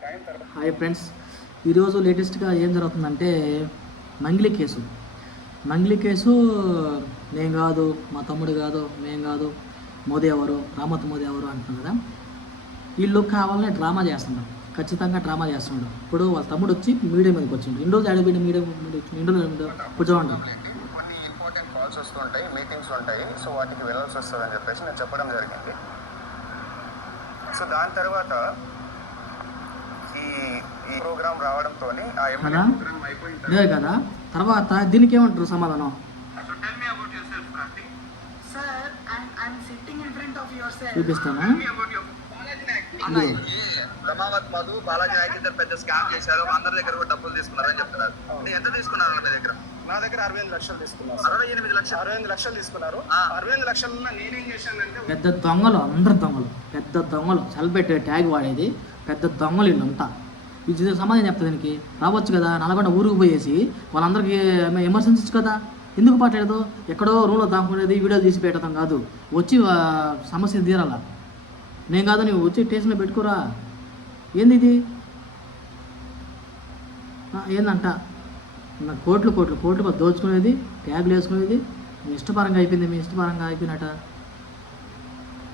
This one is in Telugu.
హాయ్ ఫ్రెండ్స్, ఈరోజు లేటెస్ట్గా ఏం జరుగుతుందంటే మంగ్లీ కేసు. నేను కాదు, మా తమ్ముడు కాదు, మేము కాదు, మోదీ ఎవరు, రామత్ మోదీ ఎవరు అంటున్నారు కదా. వీళ్ళు కావాలని డ్రామా చేస్తున్నారు, ఖచ్చితంగా డ్రామా చేస్తున్నాడు. ఇప్పుడు వాళ్ళ తమ్ముడు వచ్చి మీడియా మీదకి వచ్చిండు. ఇండో ఆడిపోయిన ఇండో కూర్చోండి. కొన్ని ఇంపార్టెంట్ కాల్స్ వస్తుంటాయి, మీటింగ్స్ ఉంటాయి, సో వాటికి వెళ్ళాల్సి వస్తుంది అని చెప్పేసి నేను చెప్పడం జరిగింది. సో దాని తర్వాత ఈ ప్రోగ్రామ్ రావడంతో లేదు కదా. తర్వాత దీనికి ఏమంటారు సమాధానం? చూపిస్తాను. రమావత్ మధు, బాలాజీ నాయక్ ఇద్దరు పెద్ద స్కామ్ చేశారు, అందరి దగ్గర కూడా డబ్బులు తీసుకున్నారు అని చెప్తున్నారు. నేను ఎంత తీసుకున్నాను మీ దగ్గర? నా దగ్గర 65 లక్షలు తీసుకున్నారు. 68 లక్షలు తీసుకున్నారు. 65 లక్షల్లో నేనేం చేశానంటే, పెద్ద దొంగలు, అందరు దొంగలు, పెద్ద దొంగలు. సెలబ్రిటీ ట్యాగ్ వాడేది పెద్ద దొంగలు వీళ్ళంతా. ఇది సమాధానం చెప్తా. దీనికి రావచ్చు కదా, నల్గొండ ఊరికి పోయేసి వాళ్ళందరికీ ఎమర్జెన్సీ కదా, ఎందుకు మాట్లాడదు? ఎక్కడో రూమ్లో దాక్కునేది వీడియోలు తీసి పెట్టడం కాదు, వచ్చి సమస్యను తీరాలా. నేను కాదు, నువ్వు వచ్చి స్టేషన్లో పెట్టుకోరా. ఏంది ఇది? ఏందంట కోట్లు దోచుకునేది, ట్యాగులు వేసుకునేది. మీ ఇష్టపరంగా అయిపోయింది, మీ ఇష్టపరంగా అయిపోయినట్ట.